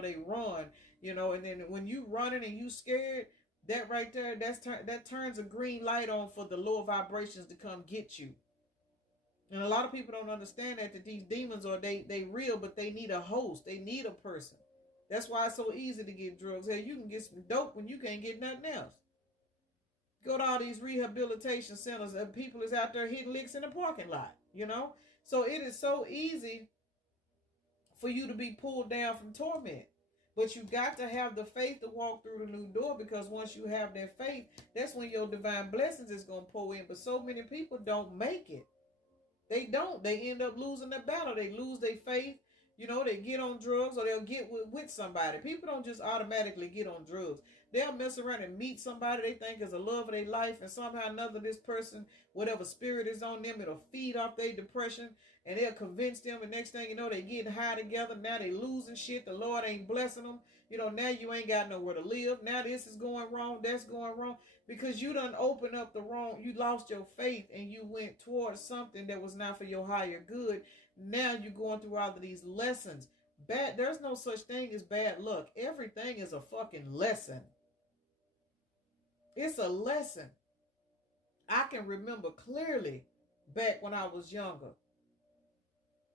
they run, and then when you running and you scared, that right there, that turns a green light on for the lower vibrations to come get you. And a lot of people don't understand that these demons are they real, but they need a host. They need a person. That's why it's so easy to get drugs. Hey, you can get some dope when you can't get nothing else. Go to all these rehabilitation centers and people is out there hitting licks in the parking lot. So it is so easy for you to be pulled down from torment. But you got to have the faith to walk through the new door, because once you have that faith, that's when your divine blessings is going to pour in. But so many people don't make it. They don't. They end up losing the battle. They lose their faith. They get on drugs, or they'll get with somebody. People don't just automatically get on drugs. They'll mess around and meet somebody they think is the love of their life, and somehow or another this person, whatever spirit is on them, it'll feed off their depression, and they'll convince them, and next thing you know, they getting high together. Now they losing shit. The Lord ain't blessing them. Now you ain't got nowhere to live. Now this is going wrong, that's going wrong, because you done opened up you lost your faith, and you went towards something that was not for your higher good. Now you're going through all of these lessons. There's no such thing as bad luck. Everything is a fucking lesson. It's a lesson. I can remember clearly back when I was younger.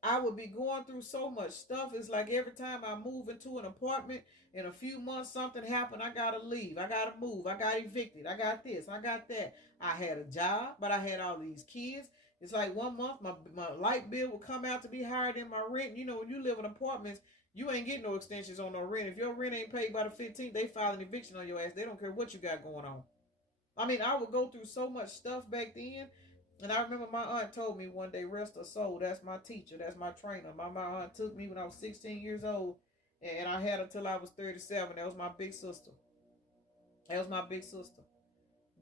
I would be going through so much stuff. It's like every time I move into an apartment, in a few months, something happened. I got to leave. I got to move. I got evicted. I got this. I got that. I had a job, but I had all these kids. It's like 1 month, my light bill would come out to be higher than my rent. When you live in apartments, you ain't getting no extensions on no rent. If your rent ain't paid by the 15th, they file an eviction on your ass. They don't care what you got going on. I mean, I would go through so much stuff back then. And I remember my aunt told me one day, rest her soul, that's my teacher, that's my trainer. My aunt took me when I was 16 years old, and I had her till I was 37. That was my big sister.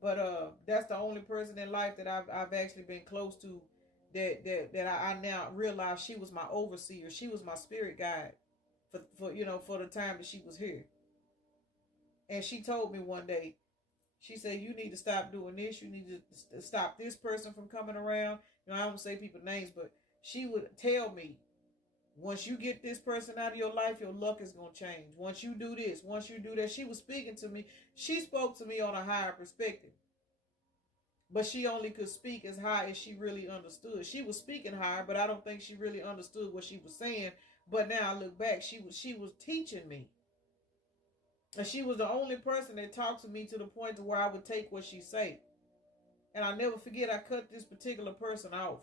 But that's the only person in life that I've actually been close to, that I now realize she was my overseer. She was my spirit guide for the time that she was here. And she told me one day, she said, you need to stop doing this. You need to stop this person from coming around. I don't say people's names, but she would tell me, once you get this person out of your life, your luck is going to change. Once you do this, once you do that. She was speaking to me. She spoke to me on a higher perspective. But she only could speak as high as she really understood. She was speaking higher, but I don't think she really understood what she was saying. But now I look back, she was teaching me. And she was the only person that talked to me to the point to where I would take what she said. And I'll never forget, I cut this particular person off.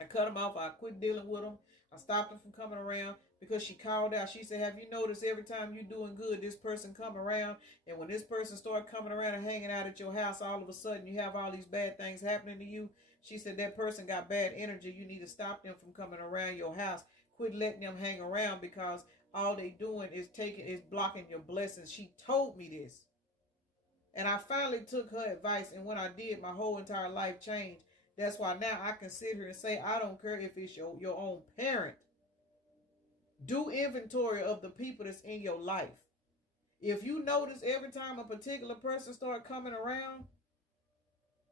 I cut him off. I quit dealing with him. I stopped him from coming around because she called out. She said, have you noticed every time you're doing good, this person come around? And when this person start coming around and hanging out at your house, all of a sudden you have all these bad things happening to you. She said, that person got bad energy. You need to stop them from coming around your house. Quit letting them hang around, because all they doing is blocking your blessings. She told me this. And I finally took her advice. And when I did, my whole entire life changed. That's why now I can sit here and say, I don't care if it's your own parent. Do inventory of the people that's in your life. If you notice every time a particular person start coming around,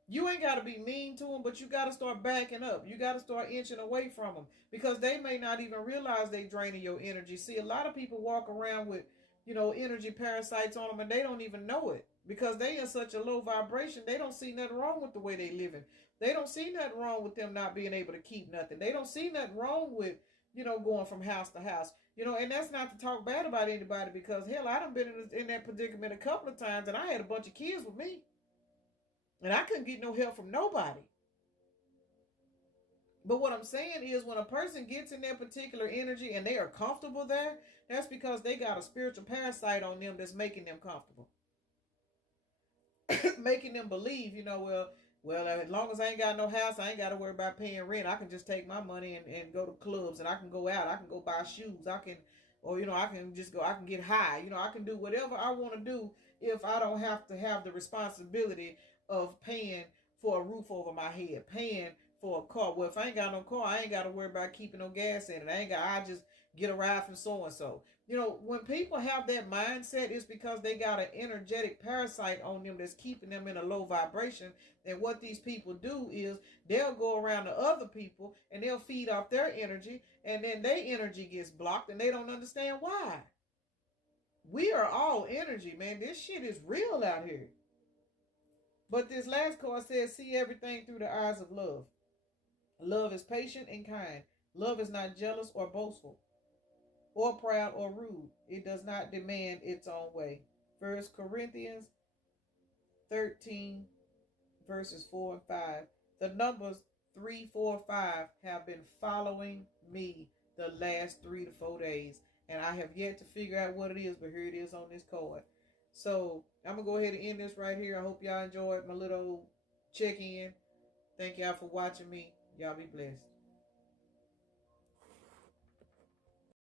you ain't got to be mean to them, but you got to start backing up. You got to start inching away from them, because they may not even realize they draining your energy. See, a lot of people walk around with, energy parasites on them, and they don't even know it, because they in such a low vibration. They don't see nothing wrong with the way they living. They don't see nothing wrong with them not being able to keep nothing. They don't see nothing wrong with, going from house to house. And that's not to talk bad about anybody, because hell, I done been in that predicament a couple of times, and I had a bunch of kids with me. And I couldn't get no help from nobody. But what I'm saying is, when a person gets in that particular energy and they are comfortable there, that's because they got a spiritual parasite on them that's making them comfortable. Making them believe, well, as long as I ain't got no house, I ain't got to worry about paying rent. I can just take my money and go to clubs, and I can go out. I can go buy shoes. I can just go, I can get high. I can do whatever I want to do if I don't have to have the responsibility of paying for a roof over my head, paying for a car. Well, if I ain't got no car, I ain't got to worry about keeping no gas in it. I just get a ride from so-and-so. You know, when people have that mindset, it's because they got an energetic parasite on them that's keeping them in a low vibration. And what these people do is they'll go around to other people and they'll feed off their energy, and then their energy gets blocked and they don't understand why. We are all energy, man. This shit is real out here. But this last card says, see everything through the eyes of love. Love is patient and kind. Love is not jealous or boastful, or proud or rude. It does not demand its own way. 1 Corinthians 13, verses 4 and 5. The numbers 3, 4, 5 have been following me the last 3 to 4 days. And I have yet to figure out what it is, but here it is on this card. So I'm going to go ahead and end this right here. I hope y'all enjoyed my little check-in. Thank y'all for watching me. Y'all be blessed.